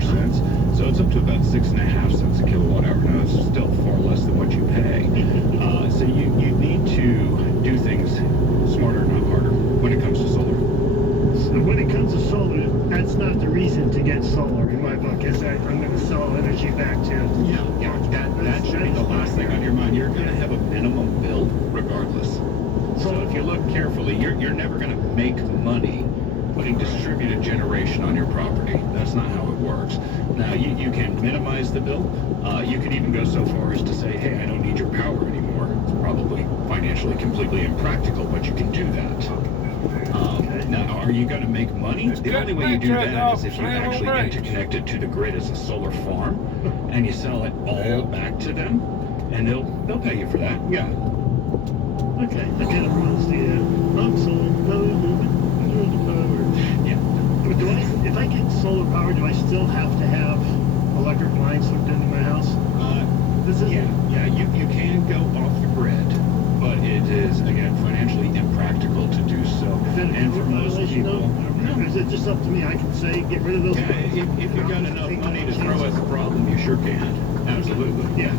cents. So it's up to about 6.5 cents a kilowatt hour. Now it's still far less than what you pay. So you need to do things smarter, not harder, when it comes to solar. So when it comes to solar, that's not the reason to get solar in my book, is that I'm going to sell energy back to. Yeah, that should be the last thing on your mind. You're going to have a minimum bill regardless. So if you look carefully, you're never going to make money putting distributed generation on your property. That's not how it works. Now, you can minimize the bill. You could even go so far as to say, hey, I don't need your power anymore. It's probably financially completely impractical, but you can do that. Now, are you going to make money? The only way you do that is if you actually interconnect it to the grid as a solar farm, and you sell it all back to them, and they'll pay you for that. Yeah. Okay, again, it runs the solar power. Yeah. But if I get solar power, do I still have to have electric lines hooked into my house? Yeah. You can go off the grid, but it is again financially impractical to do so. And for most people, or is it just up to me? I can say get rid of those. Yeah, if you've got enough money to throw at the problem, you sure can. Absolutely. Yeah.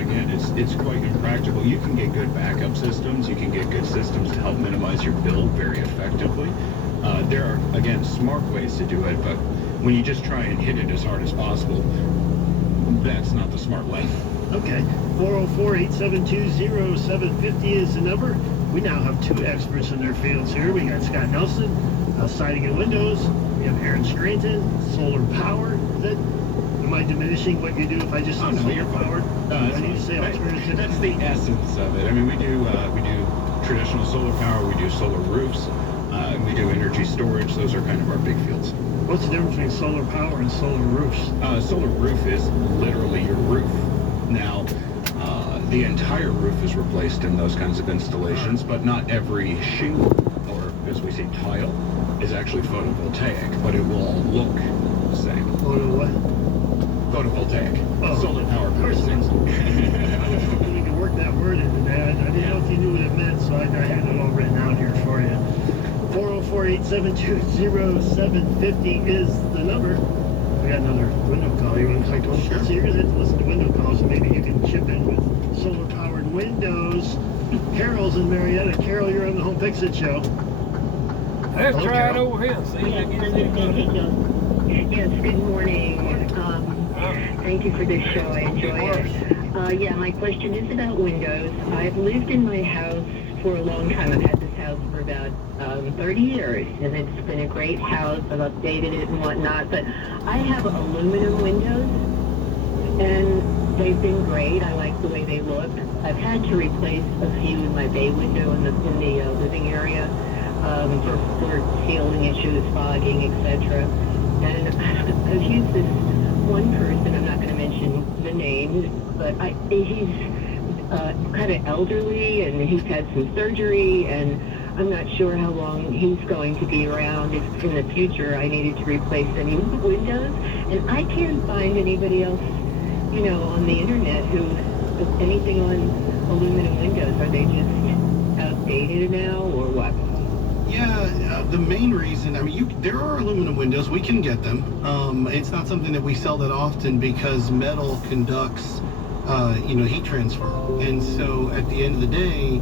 Again, it's quite impractical. You can get good backup systems. You can get good systems to help minimize your bill very effectively. There are, again, smart ways to do it, but when you just try and hit it as hard as possible, that's not the smart way. Okay, 404-872-0750 is the number. We now have two experts in their fields here. We got Scott Nelson, siding and windows. We have Aaron Scranton, solar power. Am I diminishing what you do if I just say solar powered? I need to say alternative. That's the essence of it. I mean, we do traditional solar power. We do solar roofs. We do energy storage. Those are kind of our big fields. What's the difference between solar power and solar roofs? Solar roof is literally your roof. Now, the entire roof is replaced in those kinds of installations, but not every shingle, or as we say, tile, is actually photovoltaic, but it will all look the same. Photo what? Photovoltaic. Oh. Solar power producing. I was hoping we could work that word into that. I didn't know if you knew what it meant, so I had it all written out here for you. 404-872-0750 is the number. We got another window call. You want to talk to us? So you're going to have to listen to window calls, so maybe you can chip in with solar-powered windows. Carol's in Marietta. Carol, you're on the Home Fix-It Show. Let's Hello, try it Carol. over here. See if I get Yes, good morning. Thank you for this show. I enjoy it. My question is about windows. I've lived in my house for a long time. I've had this house for about 30 years, and it's been a great house. I've updated it and whatnot, but I have aluminum windows, and they've been great. I like the way they look. I've had to replace a few in my bay window in the living area for ceiling issues, fogging, etc. And I've used this one person, I'm not going to mention the name, but he's kind of elderly, and he's had some surgery, and I'm not sure how long he's going to be around. If in the future I needed to replace any windows, and I can't find anybody else, on the internet who does anything on aluminum windows. Are they just outdated now, or what? Yeah, the main reason, there are aluminum windows, we can get them. It's not something that we sell that often because metal conducts, heat transfer. And so at the end of the day,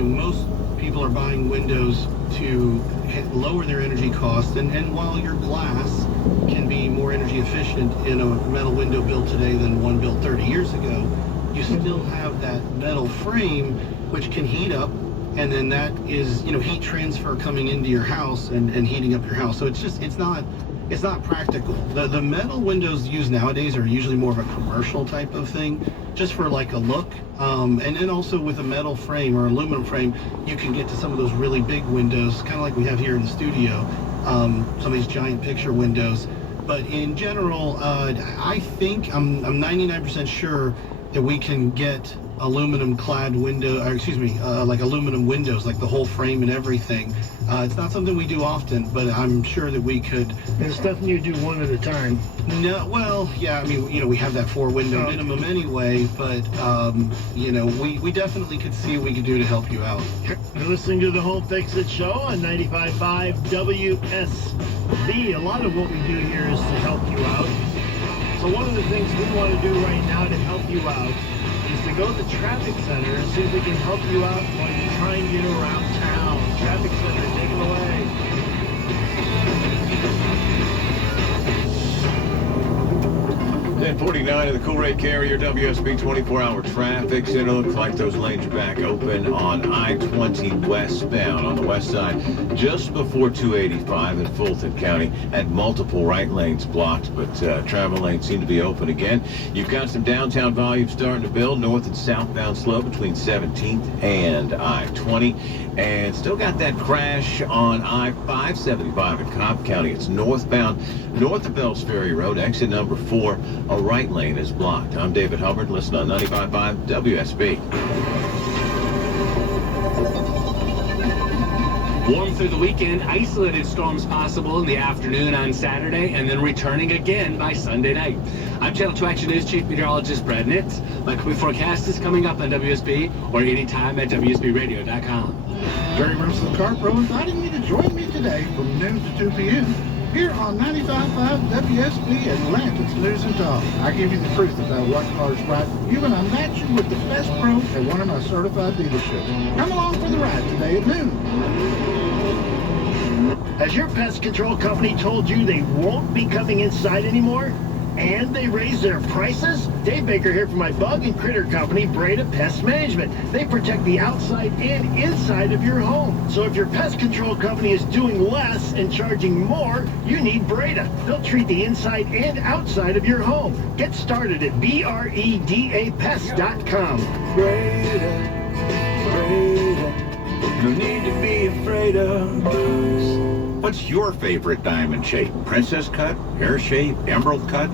most people are buying windows to lower their energy costs. And while your glass can be more energy efficient in a metal window built today than one built 30 years ago, you still have that metal frame which can heat up. And then that is, heat transfer coming into your house and heating up your house. So it's not practical. The metal windows used nowadays are usually more of a commercial type of thing, just for like a look. And then also with a metal frame or aluminum frame, you can get to some of those really big windows, kind of like we have here in the studio, some of these giant picture windows. But in general, I think I'm 99% sure that we can get aluminum clad window, or excuse me, like aluminum windows, like the whole frame and everything. It's not something we do often, but I'm sure that we could. And stuff you do one at a time. No, well, yeah, I mean, you know, we have that 4-window minimum anyway, but, you know, we definitely could see what we could do to help you out. You're listening to the Home Fix It Show on 95.5 WSB. A lot of what we do here is to help you out. So one of the things we want to do right now to help you out is to go to the traffic center and see if we can help you out while you try and get around town. Traffic center, take it away. 1049 of the Cool-Ray Carrier WSB 24-hour traffic. So it looks like those lanes are back open on I-20 westbound on the west side just before 285 in Fulton County. Had multiple right lanes blocked, but travel lanes seem to be open again. You've got some downtown volume starting to build north and southbound slow between 17th and I-20. And still got that crash on I-575 in Cobb County. It's northbound, north of Bells Ferry Road, exit number 4. A right lane is blocked. I'm David Hubbard. Listen on 95.5 WSB. Warm through the weekend, isolated storms possible in the afternoon on Saturday, and then returning again by Sunday night. I'm Channel 2 Action News Chief Meteorologist Brad Nitz. My quick forecast is coming up on WSB or anytime at WSBRadio.com. Jerry Mercer, the Car Pro, inviting you to join me today from noon to 2 p.m. here on 95.5 WSB Atlanta's News and Talk. I give you the truth about what car's right for you, and I match you with the best pro at one of my certified dealerships. Come along for the ride today at noon. Has your pest control company told you they won't be coming inside anymore? And they raised their prices? Dave Baker here from my bug and critter company, Breda Pest Management. They protect the outside and inside of your home. So if your pest control company is doing less and charging more, you need Breda. They'll treat the inside and outside of your home. Get started at BREDAPest.com. Breda, no need to be afraid of bugs. What's your favorite diamond shape? Princess cut, hair shape, emerald cut?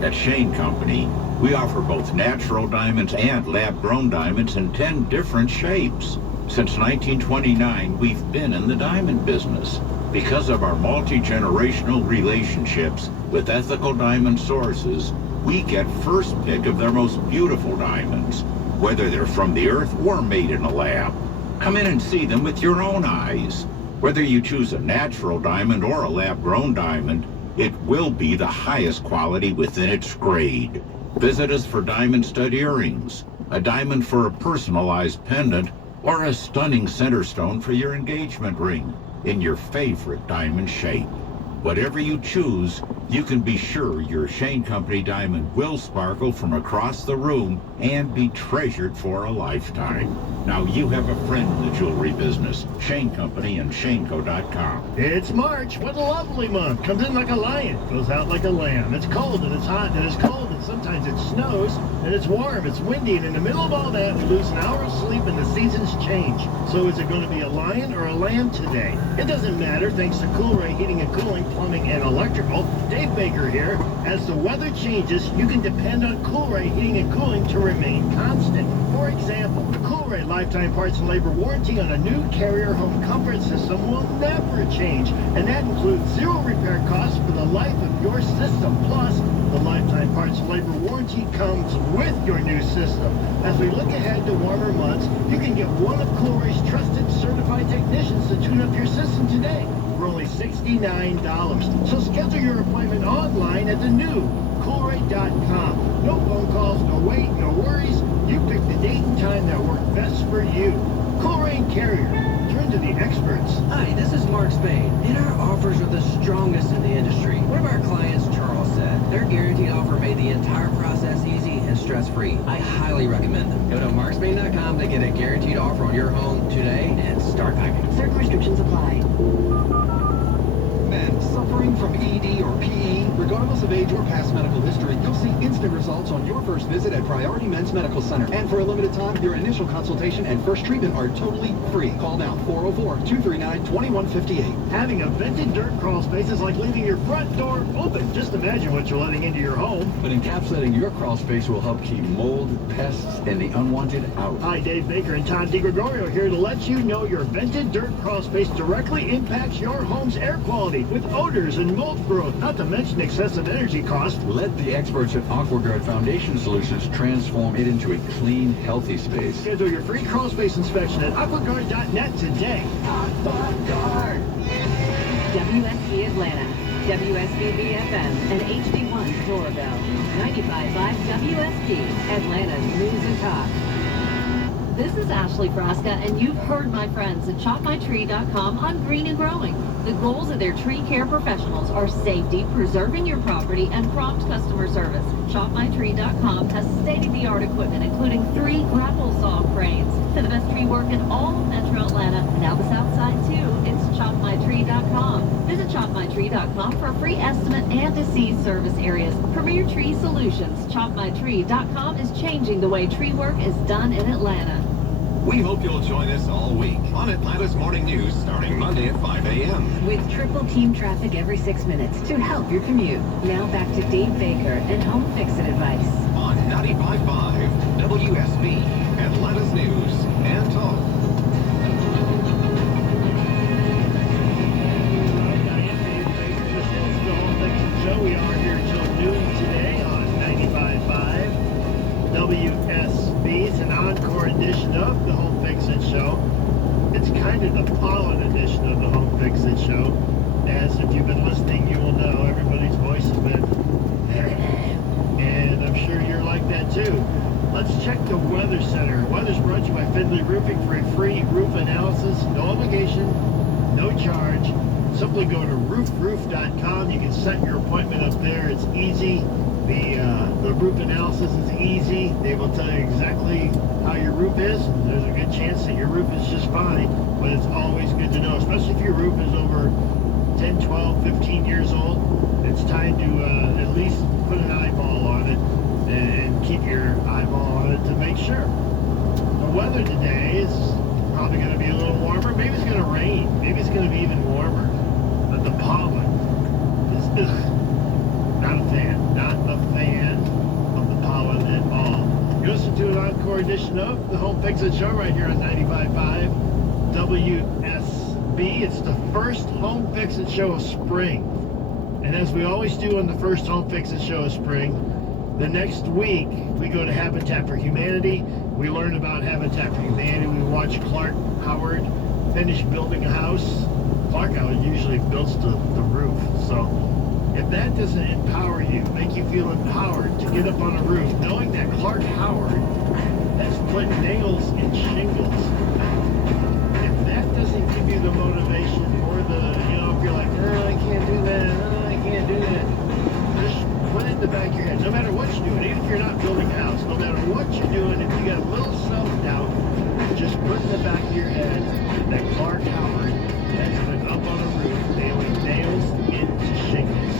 At Shane Company, we offer both natural diamonds and lab-grown diamonds in 10 different shapes. Since 1929, we've been in the diamond business. Because of our multi-generational relationships with ethical diamond sources, we get first pick of their most beautiful diamonds, whether they're from the earth or made in a lab. Come in and see them with your own eyes. Whether you choose a natural diamond or a lab-grown diamond, it will be the highest quality within its grade. Visit us for diamond stud earrings, a diamond for a personalized pendant, or a stunning center stone for your engagement ring in your favorite diamond shape. Whatever you choose, you can be sure your Shane Company diamond will sparkle from across the room and be treasured for a lifetime. Now you have a friend in the jewelry business. Shane Company and ShaneCo.com. It's March. What a lovely month. Comes in like a lion, goes out like a lamb. It's cold and it's hot and it's cold and sometimes it snows and it's warm, it's windy, and in the middle of all that we lose an hour of sleep and the seasons change. So is it going to be a lion or a lamb today? It doesn't matter thanks to Cool-Ray Heating and Cooling, Plumbing and Electrical. Dave Baker here. As the weather changes, you can depend on Cool-Ray Heating and Cooling to remain constant. For example, the Cool-Ray lifetime parts and labor warranty on a new Carrier home comfort system will never change, and that includes 0 repair costs for the life of your system. Plus, the lifetime parts and labor warranty comes with your new system. As we look ahead to warmer months, you can get one of Cool-Ray's trusted certified technicians to tune up your system today for only $69. So schedule your appointment online at the new Coolray.com. No phone calls, no wait, no worries. You pick the date and time that work best for you. Cool-Ray Carrier. Turn to the experts. Hi, this is Mark Spain, and our offers are the strongest in the industry. One of our clients, Charles, said their guaranteed offer made the entire process easy and stress-free. I highly recommend them. Go to markspain.com to get a guaranteed offer on your home today and start packing. Certain restrictions apply. Men suffering from ED or PE, regardless of age or past medical history, you'll see instant results on your first visit at Priority Men's Medical Center. And for a limited time, your initial consultation and first treatment are totally free. Call now, 404-239-2158. Having a vented dirt crawl space is like leaving your front door open. Just imagine what you're letting into your home. But encapsulating your crawl space will help keep mold, pests, and the unwanted out. Hi, Dave Baker and Tom DiGregorio here to let you know your vented dirt crawl space directly impacts your home's air quality with odors and mold growth, not to mention excessive energy costs. Let the experts at AquaGuard Foundation Solutions transform it into a clean, healthy space. Schedule your free crawl space inspection at aquaguard.net today. AquaGuard. WSB Atlanta, WSBB FM, and HD1 Doraville. 95.5 WSB, Atlanta's News and Talk. This is Ashley Frasca, and you've heard my friends at ChopMyTree.com on Green and Growing. The goals of their tree care professionals are safety, preserving your property, and prompt customer service. ChopMyTree.com has state-of-the-art equipment, including 3 grapple saw cranes for the best tree work in all of Metro Atlanta. Now the South Side, too. It's ChopMyTree.com. Visit ChopMyTree.com for a free estimate and to see service areas. Premier Tree Solutions. ChopMyTree.com is changing the way tree work is done in Atlanta. We hope you'll join us all week on Atlanta's Morning News starting Monday at 5 a.m. With triple team traffic every 6 minutes to help your commute. Now back to Dave Baker and Home Fix-It advice. On 95.5 WSB, Atlanta's News and Talk. We are here till noon today on 95.5 WSB. It's an encore edition of the Home Fix-It Show. It's kind of the pollen edition of the Home Fix-It Show. As if you've been listening, you will know everybody's voice has been... And I'm sure you're like that too. Let's check the Weather Center. Weather's brought to you by Findlay Roofing for a free roof analysis. No obligation, no charge. Simply go to roofroof.com. You can set your appointment up there. It's easy. The roof analysis is easy. They will tell you exactly how your roof is. There's a good chance that your roof is just fine, but it's always good to know, especially if your roof is over 10, 12, 15 years old. It's time to at least put an eyeball on it and keep your eyeball on it to make sure. The weather today is probably going to be a little warmer. Maybe it's going to rain. Maybe it's going to be even warmer. But the pollen is not a fan. Not a fan of the pollen at all. You listen to an encore edition of the Home Fix-It Show right here on 95.5 WSB. It's the first Home Fix-It Show of spring. And as we always do on the first Home Fix-It Show of spring, the next week we go to Habitat for Humanity. We learn about Habitat for Humanity. We watch Clark Howard finish building a house. Clark Howard usually builds the roof. So if that doesn't empower you, make you feel empowered to get up on a roof, knowing that Clark Howard has put nails in shingles, if that doesn't give you the motivation or the, if you're like, oh, I can't do that, oh, I can't do that, just put it in the back of your head. No matter what you're doing, even if you're not building a house, no matter what you're doing, if you got a little self-doubt, just put in the back of your head that Clark Howard has been up on a roof nailing nails into shingles.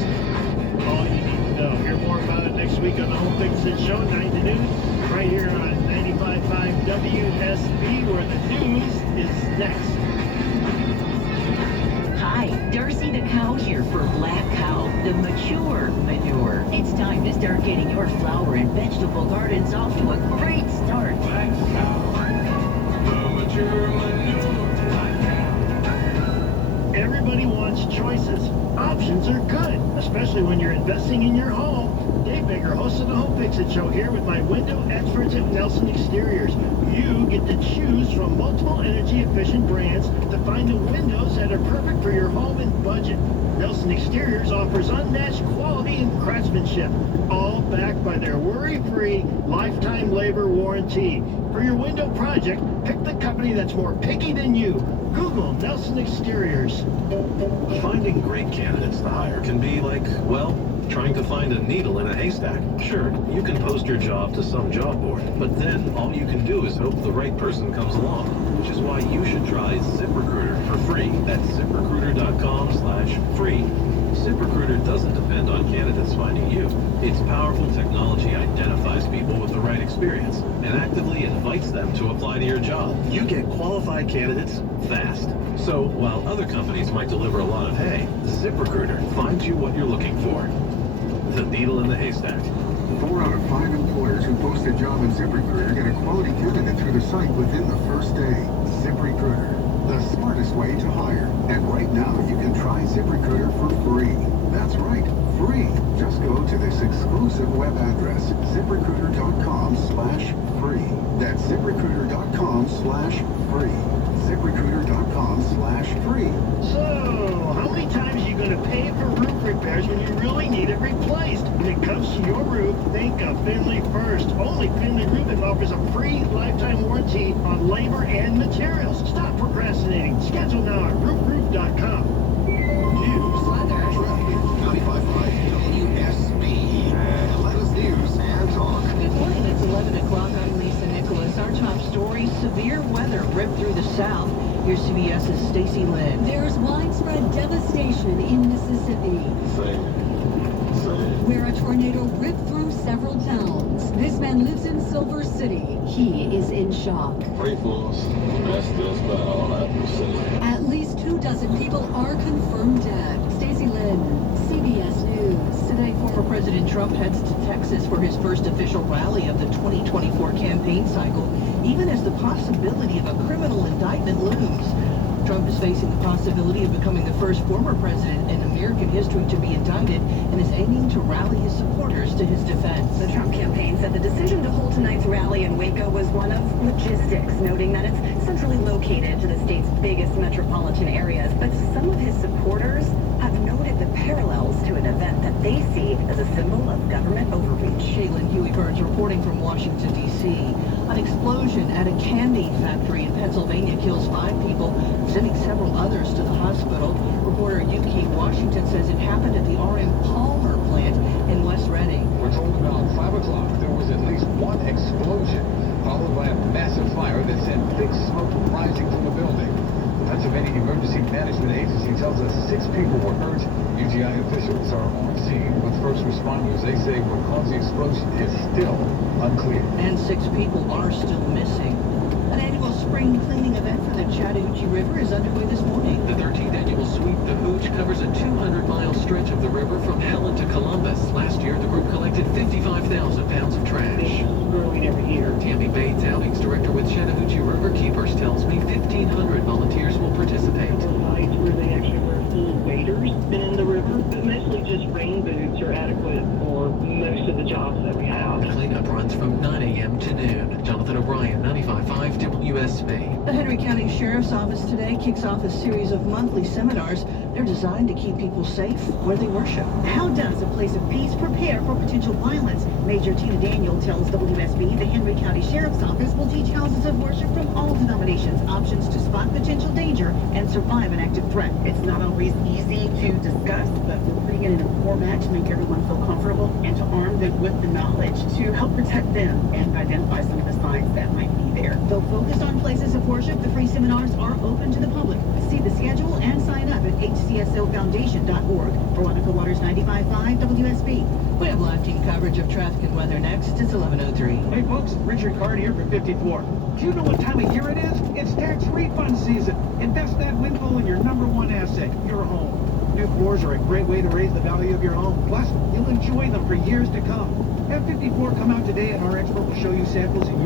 All you need to know. Hear more about it next week on the Home Fix-It Show, 9 to noon, right here on 95.5 WSB, where the news is next. Hi, Darcy the cow here for Black Cow, the mature manure. It's time to start getting your flower and vegetable gardens off to a great start. Black Cow, the mature manure. Everybody wants choices. Options are good, especially when you're investing in your home. Dave Baker, host of the Home Fix-It Show, here with my window experts at Nelson Exteriors. You get to choose from multiple energy-efficient brands to find the windows that are perfect for your home and budget. Nelson Exteriors offers unmatched quality and craftsmanship, all backed by their worry-free lifetime labor warranty. For your window project, pick the company that's more picky than you. Google Nelson Exteriors. Finding great candidates to hire can be like, well, trying to find a needle in a haystack. Sure, you can post your job to some job board, but then all you can do is hope the right person comes along, which is why you should try ZipRecruiter for free. That's ZipRecruiter.com/free. ZipRecruiter doesn't depend on candidates finding you. Its powerful technology identifies people with the right experience and actively invites them to apply to your job. You get qualified candidates fast. So while other companies might deliver a lot of hay, ZipRecruiter finds you what you're looking for. the needle in the haystack. 4 out of 5 employers who post a job in ZipRecruiter get a quality candidate through the site within the first day. ZipRecruiter, the smartest way to hire. And right now, you can try ZipRecruiter for free. That's right, free. Just go to this exclusive web address, ZipRecruiter.com/free. That's ZipRecruiter.com/free. ZipRecruiter.com/free. So, how many times are you going to pay for roof repairs when you really need it replaced? When it comes to your roof, think of Finley first. Only Finley Roofing offers a free lifetime warranty on labor and materials. Stop procrastinating. Schedule now at roofroof.com. News, traffic, 95.5 WSB. Atlanta's News and Talk. Good morning, it's 11 o'clock. I'm Lisa Nicholas. Our top story, severe weather ripped through the south. Here's CBS's Stacy Lynn. There's widespread devastation in Mississippi, where a tornado ripped through several towns. This man lives in Silver City. He is in shock. Pray for us. That's about all I can say. At least 24 people are confirmed dead. Stacy Lynn, CBS News. Today, former President Trump heads to Texas for his first official rally of the 2024 campaign cycle, even as the possibility of a criminal indictment looms. Trump is facing the possibility of becoming the first former president in American history to be indicted and is aiming to rally his supporters to his defense. The Trump campaign said the decision to hold tonight's rally in Waco was one of logistics, noting that it's centrally located to the state's biggest metropolitan areas. But some of his supporters have noted the parallels to an event that they see as a symbol of government overreach. Caitlin Huey-Burns reporting from Washington, D.C. An explosion at a candy factory in Pennsylvania kills 5 people, sending several others to the hospital. Reporter UK Washington says it happened at the R.M. Palmer plant in West Reading. We're told about 5 o'clock there was at least one explosion, followed by a massive fire that sent thick smoke rising from the building. The Pennsylvania Emergency Management Agency tells us 6 people were hurt. UGI officials are on scene with first responders. They say what caused the explosion is still unclear. And 6 people are still missing. An annual spring cleaning event for the Chattahoochee River is underway this morning. The 13th annual Sweep the Hooch covers a 200-mile stretch of the river from Helen to Columbus. Last year, the group collected 55,000 pounds of trash. Growing every year. Tammy Bates, outings director with Chattahoochee River Keepers, tells me 1,500 volunteers will participate. Nights where they actually wear full waders in the river, but mostly just rain boots are adequate for most of the jobs that we have. The cleanup runs from 9 a.m. to noon. Jonathan O'Brien, 95.5 WSB. The Henry County Sheriff's Office today kicks off a series of monthly seminars. They're designed to keep people safe where they worship. How does a place of peace prepare for potential violence? Major Tina Daniel tells WSB the Henry County Sheriff's Office will teach houses of worship from all denominations options to spot potential danger and survive an active threat. It's not always easy to discuss, but we're putting it in a format to make everyone feel comfortable and to arm them with the knowledge to help protect them and identify some of the signs that might be there. Though focused on places of worship, the free seminars are open to the public. See the schedule and sign up at hcslfoundation.org. Veronica Waters, 95.5 WSB. We have live team coverage of traffic and weather next. It's 11:03. Hey folks, Richard Card here for 54. Do you know what time of year it is? It's tax refund season. Invest that windfall in your #1 asset, your home. New floors are a great way to raise the value of your home. Plus, you'll enjoy them for years to come. Have 54 come out today and our expert will show you samples in your